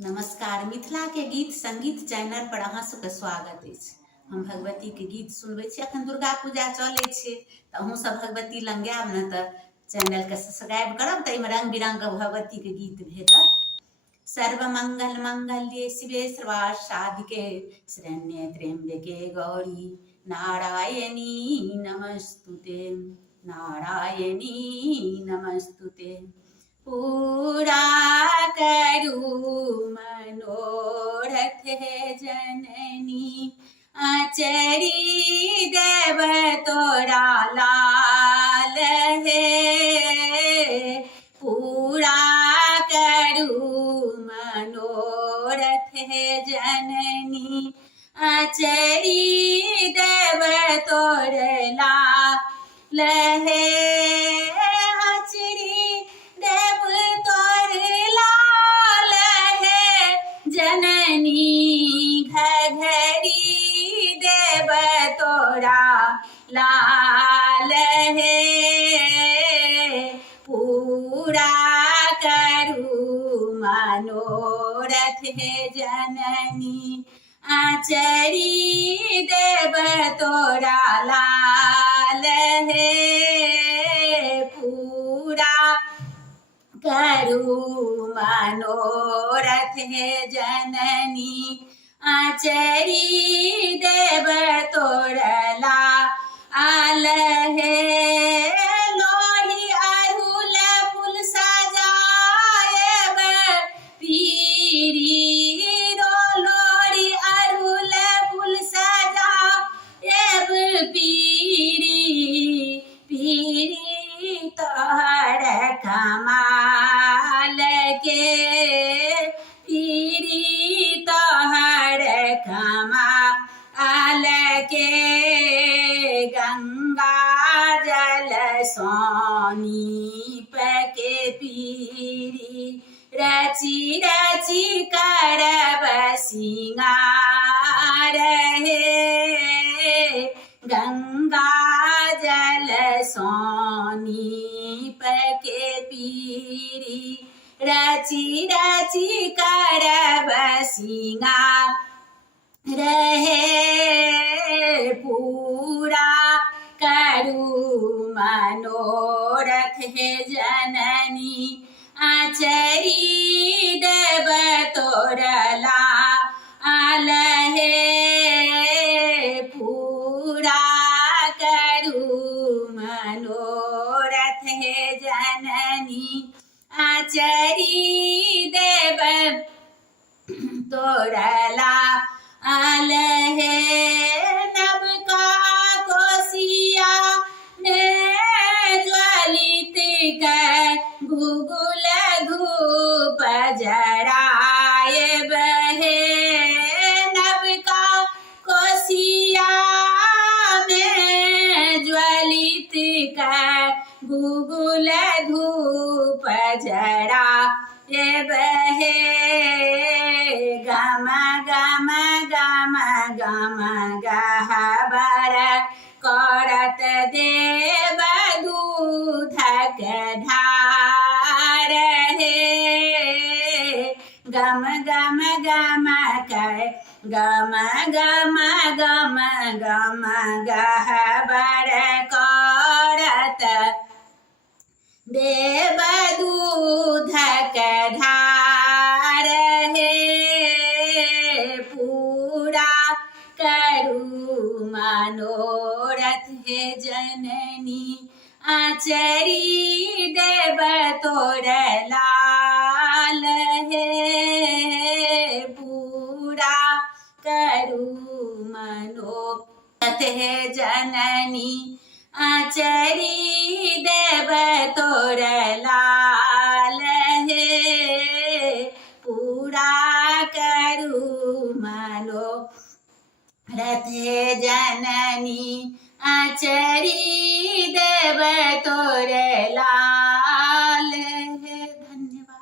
नमस्कार। मिथिला के गीत संगीत चैनल पर अहाँ सबके स्वागत अछि। हम भगवती के गीत सुनबै छी। अखन दुर्गा पूजा चलै छै तऽ अहूँ सब भगवती लग आयब ने तऽ चैनल के सब्सक्राइब करब तऽ एहिमे रंग बिरंग के भगवती के गीत भेटत। सर्व मंगल मंगल्ये शिवे सर्वार्थ साधिके शरण्ये त्र्यंबके गौरी नारायणी नमस्तुते। नारायणी नमस्तुते। पूरा करू मनोरथ है जननी आचरी देव तोरा लाल है। पूरा करू मनोरथ है जननी आचरी देव तोर लाल है। जननी घघरी देव तोरा लाल है। पूरा करू मनोरथ है जननी आचरी देव तोरा लाल है। पूरा करू मनोरथ है जननी आचरी देव तोर लाल है। लोही अड़हुल फूल सजाएब पीरी रो। लोही अड़हुल फूल सजाएब पीरी पीरी तोहर कमाल के। पीरी तोहर कमाल के। गंगा जल सोनी के पीरी रची रची करब सिंगार है। गंगा जल सोनी के पीरी रची रची करब सिंगार रहे। पूरा करू मनोरथ है जननी आचरी देव तोर लाल है। पूरा करू मनोरथ है जननी आचरी देव तोर लाल है। नवका कोसिया ने ज्वलित कर गुगुल धूप जराएब है। नवका कोसिया में ज्वलित कर गुगुल धूप जराएब है। गम गम गम गम गहबर करत देव दूधक धार है। गम गम गम कर गम गम गम गम गहबर करत देव दूधक धार है। पूरा करू मनोरथ है जननी आचरी देव तोर लाल है। पूरा करू मनोरथ है जननी आचरी देव तोर लाल है। पूरा करू मनोरथ है जननी आचरी देव तोर लाल।